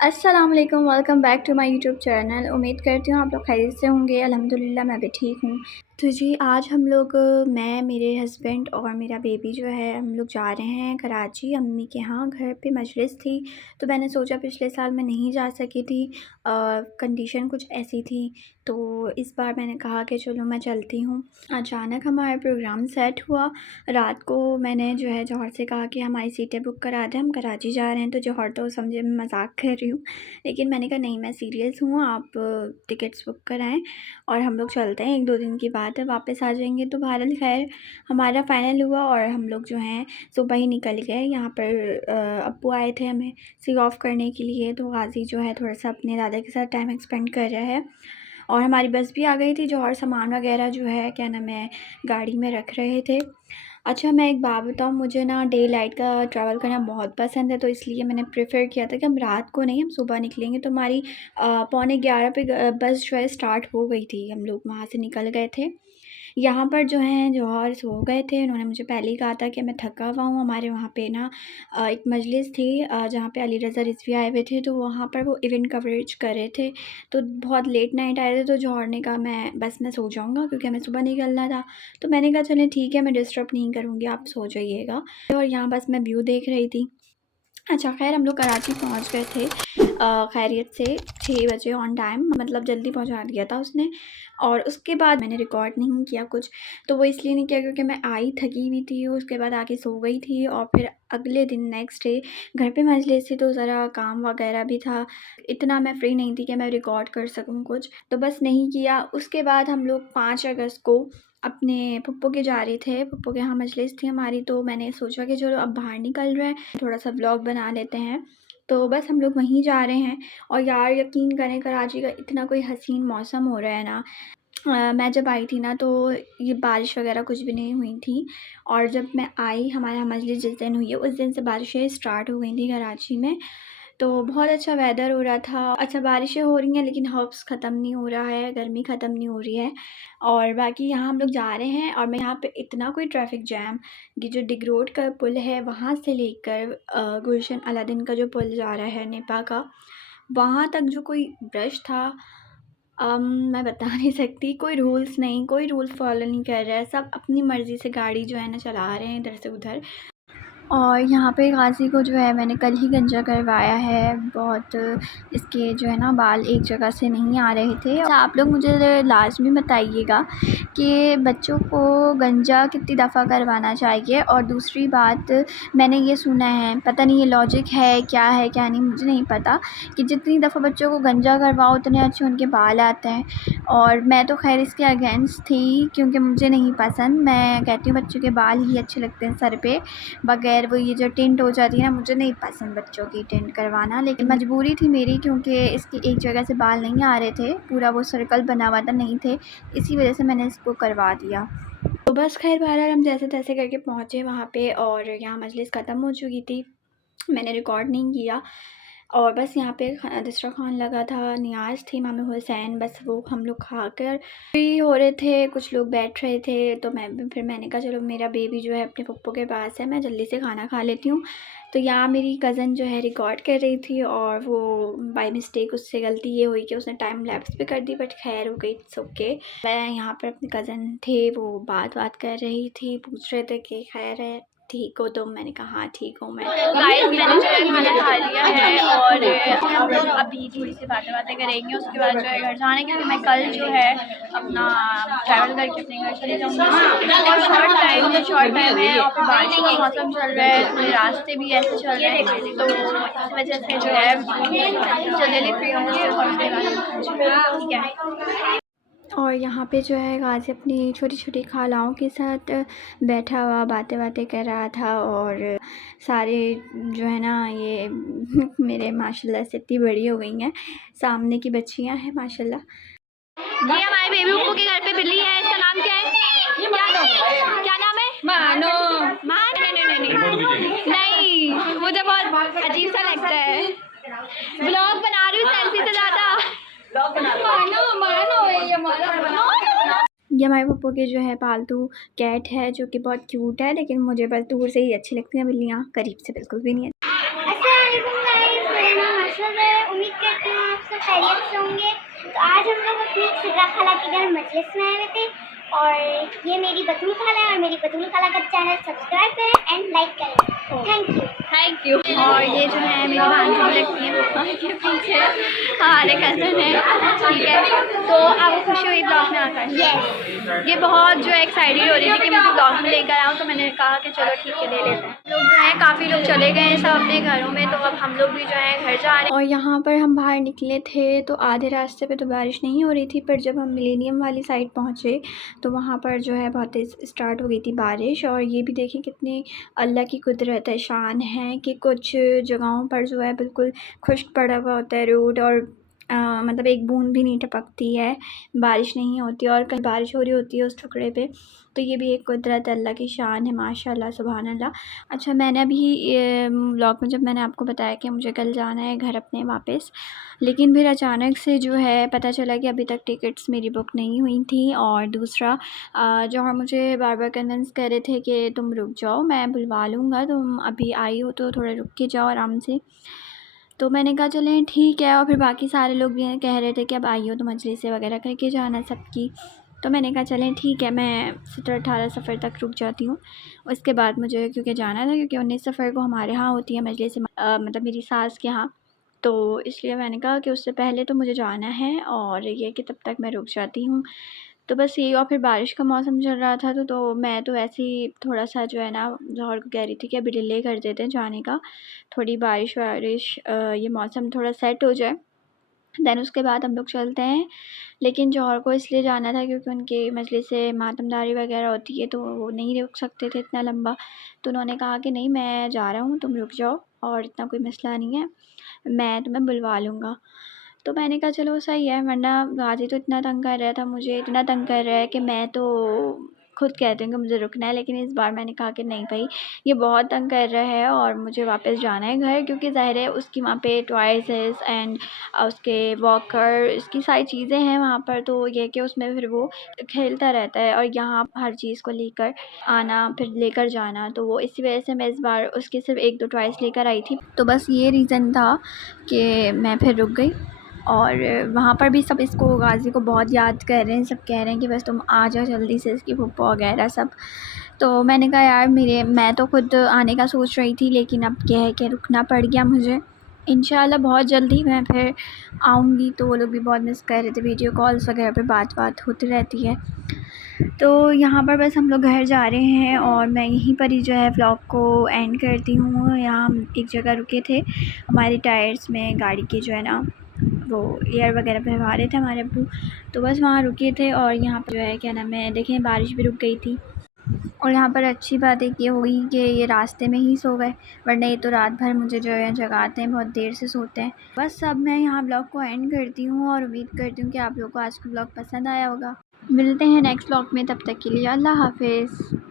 अस्सलाम वालेकुम, welcome back to my YouTube channel. उम्मीद करती हूँ आप लोग खैरियत से होंगे। अल्हम्दुलिल्लाह मैं भी ठीक हूँ। तो जी आज हम लोग मैं, मेरे हस्बैंड और मेरा बेबी जो है, हम लोग जा रहे हैं कराची अम्मी के यहाँ। घर पे मजलिस थी तो मैंने सोचा, पिछले साल मैं नहीं जा सकी थी, कंडीशन कुछ ऐसी थी, तो इस बार मैंने कहा कि चलो मैं चलती हूँ। अचानक हमारा प्रोग्राम सेट हुआ। रात को मैंने जो है जौहर से कहा कि हमारी सीटें बुक करा दें, हम कराची जा रहे हैं। तो जौहर तो समझे मैं मजाक कर रही हूँ, लेकिन मैंने कहा नहीं, मैं सीरियस हूँ, आप टिकट्स बुक कराएं और हम लोग चलते हैं। 1-2 दिन की बात है, वापस आ जाएंगे। तो बहरहाल खैर हमारा फ़ाइनल हुआ और हम लोग जो हैं सुबह ही निकल गए। यहाँ पर अप्पू आए थे हमें सी ऑफ करने के लिए, तो गाजी जो है थोड़ा सा अपने दादा के साथ टाइम एक्सपेंड कर रहा है। और हमारी बस भी आ गई थी। जौहर सामान वगैरह जो है क्या नाम है गाड़ी में रख रहे थे। अच्छा, मैं एक बात बताऊँ, मुझे ना डे लाइट का ट्रैवल करना बहुत पसंद है, तो इसलिए मैंने प्रेफर किया था कि हम रात को नहीं, हम सुबह निकलेंगे। तो हमारी 11:45 पे बस जो है स्टार्ट हो गई थी। हम लोग वहाँ से निकल गए थे। यहाँ पर जो हैं जौहर सो गए थे। उन्होंने मुझे पहले ही कहा था कि मैं थका हुआ हूँ। हमारे वहाँ पे ना एक मजलिस थी जहाँ पे अली रज़ा रिज़वी आए हुए थे, तो वहाँ पर वो इवेंट कवरेज कर रहे थे। तो बहुत लेट नाइट आए थे, तो जौहर ने कहा मैं सो जाऊँगा क्योंकि हमें सुबह निकलना था। तो मैंने कहा चलें ठीक है, मैं डिस्टर्ब नहीं करूँगी, आप सो जाइएगा। और यहाँ बस मैं व्यू देख रही थी। अच्छा ख़ैर हम लोग कराची पहुँच गए थे खैरियत से 6 बजे ऑन टाइम, मतलब जल्दी पहुँचा दिया था उसने। और उसके बाद मैंने रिकॉर्ड नहीं किया कुछ, तो वो इसलिए नहीं किया क्योंकि मैं आई थकी हुई थी, उसके बाद आके सो गई थी। और फिर अगले दिन नेक्स्ट डे घर पे मजलिस थी, तो ज़रा काम वगैरह भी था, इतना मैं फ्री नहीं थी कि मैं रिकॉर्ड कर सकूँ कुछ, तो बस नहीं किया। उसके बाद हम लोग 5 अगस्त को अपने फुप्पो के जा रहे थे, फुप्पो के यहाँ मजलिस थी हमारी। तो मैंने सोचा कि चलो अब बाहर निकल रहे हैं, थोड़ा सा व्लॉग बना लेते हैं। तो बस हम लोग वहीं जा रहे हैं। और यार यकीन करें, कराची का इतना कोई हसीन मौसम हो रहा है ना। मैं जब आई थी ना तो ये बारिश वगैरह कुछ भी नहीं हुई थी, और जब मैं आई, हमारे यहाँ मजलिस जिस दिन हुई है उस दिन से बारिशें स्टार्ट हो गई थी कराची में। तो बहुत अच्छा वेदर हो रहा था। अच्छा, बारिशें हो रही हैं लेकिन हब्स ख़त्म नहीं हो रहा है, गर्मी ख़त्म नहीं हो रही है। और बाकी यहाँ हम लोग जा रहे हैं, और मैं यहाँ पे इतना कोई ट्रैफिक जैम, ये जो डिग रोड का पुल है वहाँ से लेकर गुलशन अलादीन का जो पुल जा रहा है नेपा का, वहाँ तक जो कोई रश था, मैं बता नहीं सकती। कोई रूल्स नहीं, कोई रूल्स फॉलो नहीं कर रहा है, सब अपनी मर्ज़ी से गाड़ी जो है ना चला रहे हैं इधर से उधर। और यहाँ पे गाज़ी को जो है मैंने कल ही गंजा करवाया है। बहुत इसके जो है ना बाल एक जगह से नहीं आ रहे थे। अच्छा, आप लोग मुझे लाज़मी बताइएगा कि बच्चों को गंजा कितनी दफ़ा करवाना चाहिए। और दूसरी बात, मैंने ये सुना है, पता नहीं ये लॉजिक है क्या नहीं, मुझे नहीं पता, कि जितनी दफ़ा बच्चों को गंजा करवाओ उतने अच्छे उनके बाल आते हैं। और मैं तो खैर इसके अगेंस्ट थी क्योंकि मुझे नहीं पसंद। मैं कहती हूँ बच्चों के बाल ही अच्छे लगते हैं सर पे, बगैर वो ये जो टिंट हो जाती है ना, मुझे नहीं पसंद बच्चों की टिंट करवाना। लेकिन मजबूरी थी मेरी क्योंकि इसकी एक जगह से बाल नहीं आ रहे थे, पूरा वो सर्कल बना हुआ था, नहीं थे, इसी वजह से मैंने इसको करवा दिया। तो बस खैर बहरहाल हम जैसे तैसे करके पहुँचे वहाँ पे, और यहाँ मजलिस ख़त्म हो चुकी थी, मैंने रिकॉर्ड नहीं किया। और बस यहाँ पे दस्तरख़्वान लगा था, नियाज़ थी, इमाम हुसैन, बस वो हम लोग खाकर फ्री हो रहे थे, कुछ लोग बैठ रहे थे। तो मैंने कहा चलो, मेरा बेबी जो है अपने पप्पू के पास है, मैं जल्दी से खाना खा लेती हूँ। तो यहाँ मेरी कज़न जो है रिकॉर्ड कर रही थी, और वो बाय मिस्टेक उससे गलती ये हुई कि उसने टाइम लैप्स पे कर दी, बट खैर हो गई, इट्स ओके। मैं यहाँ पर अपने कज़न थे, वो बात कर रही थी, पूछ रहे थे कि खैर है, ठीक हो? तो मैंने कहा हाँ ठीक हूँ मैं। तो गाइस मैंने जो है खाना खा लिया है, और हम लोग अभी थोड़ी सी बातें करेंगे, उसके बाद जो है घर जाने के लिए मैं कल जो है अपना ट्रैवल करके अपने घर चले जाऊँगी। और शॉर्ट टाइम है, और फिर बारिश का मौसम चल रहा है, थोड़े रास्ते भी ऐसे चल रहे हैं, तो इस वजह से जो है जल्दी फ्री होंगे और उसके बाद ठीक है। और यहाँ पे जो है गाज़ी अपनी छोटी छोटी खालाओं के साथ बैठा हुआ बातें कर रहा था। और सारे जो है ना ये मेरे माशाल्लाह से इतनी बड़ी हो गई हैं, सामने की बच्चियाँ हैं माशाल्लाह। ये हमारे बेबी उप्पू के घर पे बिल्ली है, इसका नाम क्या है? क्या नाम है? मानो। नहीं, मुझे बहुत अजीब सा लगता है। ब्लॉग बना रही हूँ सेल्फी से ज़्यादा। ये हमारे पप्पू के जो है पालतू कैट है, जो कि बहुत क्यूट है, लेकिन मुझे बस दूर से ही अच्छी लगती हैं बिल्लियाँ, करीब से बिल्कुल भी नहीं। कैसे हैं? उम्मीद करती हूँ आप सब खैरियत से होंगे। तो आज हम लोग अपनी सिद्रा खाला के घर मजलिस में आए हुए थे और ये मेरी बतूल खाला है और मेरी बतूल खाला का चैनल सब्सक्राइब करें एंड लाइक करें। Thank you. और ये जो है मेरी भांजी लगती है पापा के पीछे हमारे कज़न है, ठीक है। तो आपको खुशी हुई ब्लॉग में आकर? यस। ये बहुत जो है एक्साइटेड हो रही थी कि मुझे ब्लॉग में लेकर आऊँ, तो मैंने कहा कि चलो ठीक है ले लेते हैं। लोग जो हैं काफ़ी लोग चले गए हैं सब अपने घरों में, तो अब हम लोग भी जो है घर जा रहे हैं। और यहाँ पर हम बाहर निकले थे तो आधे रास्ते पे तो बारिश नहीं हो रही थी, पर जब हम मिलेनियम वाली साइड पहुँचे तो वहाँ पर जो है बहुत तेज़ स्टार्ट हो गई थी बारिश। और ये भी देखें कितनी अल्लाह की कुदरत है, शान है कि कुछ जगहों पर जो है बिल्कुल खुश्क पड़ा हुआ होता है रोड और मतलब एक बूंद भी नहीं टपकती है, बारिश नहीं होती और कहीं बारिश हो रही होती है उस टुकड़े पे। तो ये भी एक कुदरत अल्लाह की शान है, माशाल्लाह सुभान अल्लाह। अच्छा, मैंने अभी व्लॉग में जब मैंने आपको बताया कि मुझे कल जाना है घर अपने वापस, लेकिन फिर अचानक से जो है पता चला कि अभी तक टिकट्स मेरी बुक नहीं हुई थी। और दूसरा जो हम मुझे बार बार कन्विंस कर रहे थे कि तुम रुक जाओ, मैं बुलवा लूँगा, तुम अभी आई हो तो थोड़ा रुक के जाओ आराम से। तो मैंने कहा चलें ठीक है। और फिर बाकी सारे लोग भी कह रहे थे कि अब आई हो तो मजलिस वगैरह करके जाना सबकी। तो मैंने कहा चलें ठीक है, मैं 17-18 सफ़र तक रुक जाती हूँ। उसके बाद मुझे क्योंकि जाना था, क्योंकि 19 सफ़र को हमारे यहाँ होती है मजलिस, मतलब मेरी सास के यहाँ। तो इसलिए मैंने कहा कि उससे पहले तो मुझे जाना है और ये कि तब तक मैं रुक जाती हूँ। तो बस यही। और फिर बारिश का मौसम चल रहा था तो मैं तो ऐसे ही थोड़ा-सा जो है ना ज़ोहर को कह रही थी कि अभी डिले कर देते हैं जाने का, थोड़ी बारिश-वारिश ये मौसम थोड़ा सेट हो जाए, देन उसके बाद हम लोग चलते हैं। लेकिन जौहर को इसलिए जाना था क्योंकि उनकी मजलिस से मातमदारी वगैरह होती है, तो वो नहीं रुक सकते थे इतना लंबा। तो उन्होंने कहा कि नहीं, मैं जा रहा हूँ, तुम रुक जाओ और इतना कोई मसला नहीं है, मैं तुम्हें बुलवा लूँगा। तो मैंने कहा चलो सही है, वरना गाज़ी तो इतना तंग कर रहा था, मुझे इतना तंग कर रहा है कि मैं तो खुद कहती हूँ कि मुझे रुकना है। लेकिन इस बार मैंने कहा कि नहीं भाई, ये बहुत तंग कर रहा है और मुझे वापस जाना है घर, क्योंकि ज़ाहिर है उसकी वहाँ पे टॉयज़ एंड उसके वॉकर, इसकी सारी चीज़ें हैं वहाँ पर। तो ये कि उसमें फिर वो खेलता रहता है और यहाँ हर चीज़ को लेकर आना फिर लेकर जाना, तो वो इसी वजह से मैं इस बार उसके सिर्फ 1-2 टॉयज़ लेकर आई थी। तो बस ये रीज़न था कि मैं फिर रुक गई। और वहाँ पर भी सब इसको, गाज़ी को बहुत याद कर रहे हैं, सब कह रहे हैं कि बस तुम आ जाओ जल्दी से, इसकी फूफा वगैरह सब। तो मैंने कहा यार मैं तो खुद आने का सोच रही थी, लेकिन अब क्या है कि रुकना पड़ गया मुझे। इंशाल्लाह बहुत जल्दी मैं फिर आऊँगी। तो वो लोग भी बहुत मिस कर रहे थे, वीडियो कॉल्स वगैरह पे बात होती रहती है। तो यहाँ पर बस हम लोग घर जा रहे हैं और मैं यहीं पर ही जो है व्लॉग को एंड करती हूँ। यहाँ हम एक जगह रुके थे, हमारे टायर्स में गाड़ी के जो है ना वो एयर वगैरह भरवा रहे थे हमारे अब्बू, तो बस वहाँ रुके थे। और यहाँ पर जो है क्या नाम है, देखें बारिश भी रुक गई थी। और यहाँ पर अच्छी बात एक ये हुई कि ये रास्ते में ही सो गए, वरना ये तो रात भर मुझे जो है जगाते हैं, बहुत देर से सोते हैं। बस अब मैं यहाँ ब्लॉग को एंड करती हूँ और उम्मीद करती हूँ कि आप लोगों को आज का ब्लॉग पसंद आया होगा। मिलते हैं नेक्स्ट ब्लॉग में, तब तक के लिए अल्लाह हाफ़िज़।